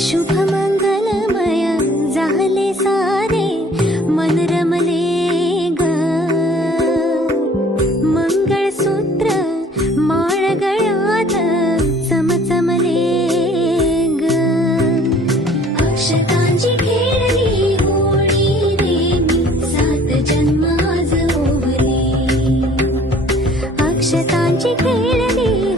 शुभ मंगलमय झाले सारे मन रमले ग मंगळसूत्र माळ गळ्यात चमचमले ग अक्षतांची खेळली होळी रे मी 7 जन्म आज ओवले अक्षतांची खेळली